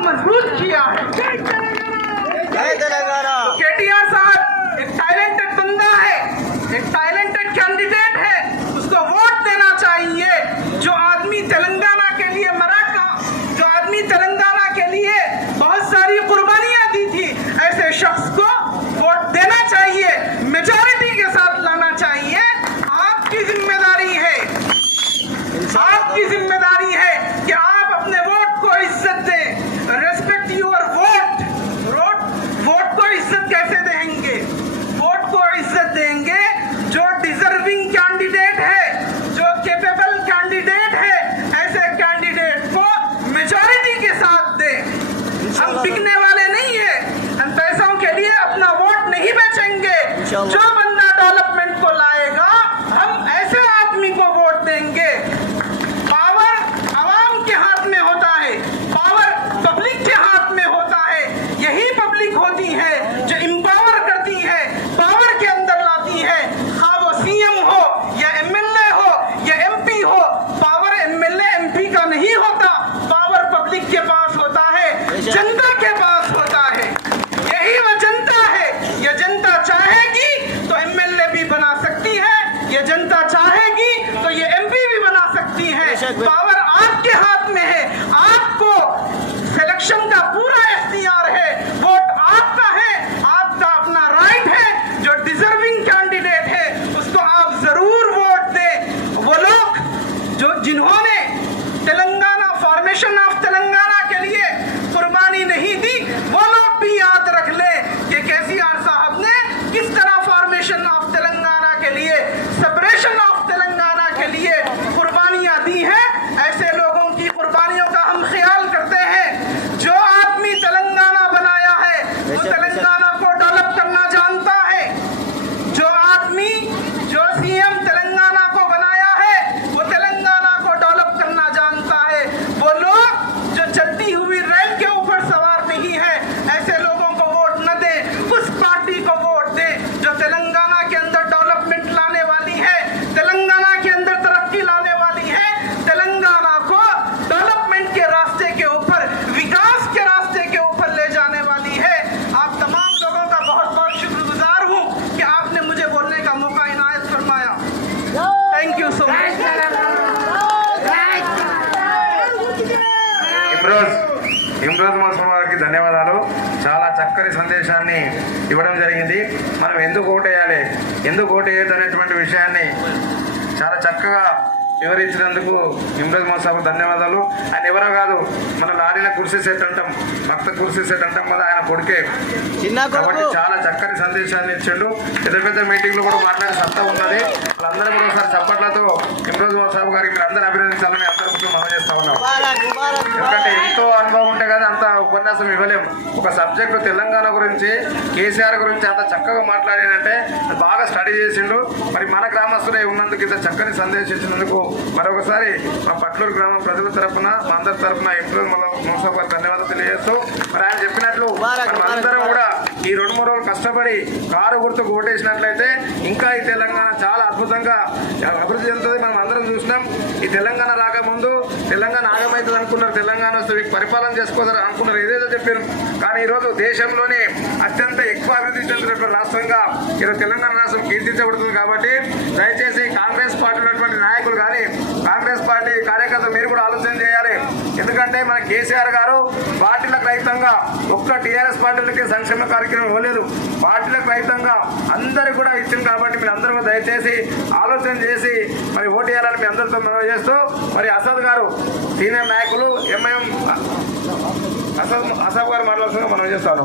मजबूत किया है। केटीआर साहब एक टैलेंटेड बंदा है, एक टैलेंटेड कैंडिडेट है, उसको वोट देना चाहिए। जो आदमी तेलंगाना के लिए मरा था, जो आदमी तेलंगाना के लिए बहुत सारी कुर्बानियां दी थी, ऐसे शख्स को वोट देना चाहिए, मेजॉरिटी के साथ लाना चाहिए। आपकी जिम्मेदारी है, आपकी जिम्मेदारी है कि आप अपने वोट को इज्जत दें। Respect your vote. वोट को इज्जत कैसे देंगे? वोट को इज्जत देंगे जो डिजर्विंग कैंडिडेट है, जो कैपेबल कैंडिडेट है, ऐसे कैंडिडेट को मेजॉरिटी के साथ दें। हम बिकने वाले नहीं है, हम पैसों के लिए अपना वोट नहीं बेचेंगे। जो बंदा डेवलपमेंट को लाएगा, हम ऐसे आदमी को वोट देंगे। पावर आवाम के हाथ में होता है, पावर पब्लिक के हाथ में होता है। यही पब्लिक होती है जो एम्पावर करती है, पावर के अंदर लाती है। हाँ वो सीएम हो या एमएलए हो या एमपी हो, पावर एमएलए एमपी का नहीं होता, पावर पब्लिक के पास होता है, जनता के पास होता है। यही वो जनता है। ये जनता चाहेगी तो एमएलए भी बना सकती है, ये जनता चाहेगी तो ये एमपी भी बना सकती है। पावर आपके हाथ में है, आपको सिलेक्शन का पूरा इख्तियार है। वोट आपका है, आपका अपना राइट है। जो डिजर्विंग कैंडिडेट है उसको आप जरूर वोट दें। वो लोग जो जिन्होंने तेलंगाना फॉर्मेशन ऑफ तेलंगाना के लिए कुर्बानी नहीं दी, वो लोग भी याद रख ले कि केसीआर साहब ने किस तरह फॉर्मेशन ऑफ तेलंगाना के लिए, सेपरेशन ऑफ तेलंगाना के लिए कुर्बानियां दी हैं। ऐसे लोगों की कुर्बानियों का हम ख्याल करते हैं। जो आदमी तेलंगाना बनाया है वो तेलंगाना को डेवलप करना जानता है। जो आदमी, जो सीएम तेलंगाना को बनाया है वो तेलंगाना को डेवलप करना जानता है। वो लोग जो चलती हुई रेल के ऊपर सवार नहीं है, ऐसे लोगों को वोट न दें। उस पार्टी को वोट दें जो तेलंगाना के अंदर डेवलपमेंट लाने वाली है, तेलंगाना के अंदर तरक्की लाने वाली है, तेलंगाना को डेवलपमेंट के रास्ते के ऊपर, विकास के रास्ते के ऊपर ले जाने वाली है। आप तमाम लोगों का बहुत बहुत शुक्रगुजार हूँ कि आपने मुझे बोलने का मौका इनायत फरमाया। Thank you so much. Imroz మోసం వారికి ధన్యవాదాలు. చాలా చక్కని సందేశాన్ని ఇవ్వడం జరిగింది. మనం ఎందుకు ఓటేయాలి, ఎందుకు ఓటేయద్దు అనేటువంటి విషయాన్ని చాలా చక్కగా వివరించినందుకు ఇమ్రోజ్ మోసాకు ధన్యవాదాలు. ఆయన ఎవరో కాదు, మన లారీల కుర్సీ సెట్ అంటాం, భక్త కుర్సీ సెట్ అంటాం కదా, ఆయన కొడుకే. కాబట్టి చాలా చక్కని సందేశాన్ని ఇచ్చిండు. పెద్ద పెద్ద మీటింగ్లో కూడా మాట్లాడే సత్తా ఉన్నది. వాళ్ళందరూ కూడా ఒకసారి చప్పట్లతో ఇమ్రోజ్ మోసాబు గారికి మీరు అందరూ అభినందించాలని అందరికీ మనం చేస్తా ఉన్నాం. ఎందుకంటే ఎంతో అనుభవం ఉంటే కదా అంత ఉపన్యాసం ఇవ్వలేము. ఒక సబ్జెక్టు తెలంగాణ గురించి, కేసీఆర్ గురించి అంత చక్కగా మాట్లాడాడంటే బాగా స్టడీ చేసిండు. మరి మన గ్రామస్తులే ఉన్నందుకు ఇంత చక్కని సందేశం ఇచ్చినందుకు మరొకసారి మా పట్లూరు గ్రామ ప్రజల తరఫున, మా అందరి తరఫున ఇమ్రోజ్ మోసాబు గారికి ధన్యవాదాలు తెలియజేస్తూ, మరి ఆయన చెప్పినట్లు అందరం కూడా ఈ 2-3 రోజులు కష్టపడి కారు గుర్తుకు ఓటేసినట్లయితే ఇంకా ఈ తెలంగాణ చాలా అద్భుతంగా అభివృద్ధి చెందుతుంది. మనం అందరం చూసినాం. ఈ తెలంగాణ రాకముందు తెలంగాణ ఆగమవుతుంది అనుకున్నారు, తెలంగాణ వస్తే పరిపాలన చేసుకోవాలి అనుకున్నారు, ఏదేదో చెప్పారు. కానీ ఈరోజు దేశంలోనే అత్యంత ఎక్కువ అభివృద్ధి చెందినటువంటి రాష్ట్రంగా ఈరోజు తెలంగాణ రాష్ట్రం కీర్తించబడుతుంది. కాబట్టి దయచేసి కాంగ్రెస్ పార్టీ ఉన్నటువంటి నాయకులు కానీ, కాంగ్రెస్ పార్టీ కార్యకర్తలు మీరు కూడా ఆలోచన చేయాలి. ఎందుకంటే మన కేసీఆర్ గారు పార్టీలకు రహితంగా ఒక్క టీఆర్ఎస్ పార్టీలకి సంక్షేమ కార్యక్రమం ఇవ్వలేదు, పార్టీలకు రహితంగా అందరికి కూడా ఇచ్చింది. కాబట్టి మీరు అందరూ దయచేసి ఆలోచన చేసి మరి ఓటు వేయాలని మీ అందరితో మనవి చేస్తూ, మరి అసద్ గారు సీనియర్ నాయకులు ఎంఐఎం అసద్ గారు మాట్లాడుతున్నా మనం చేస్తాను.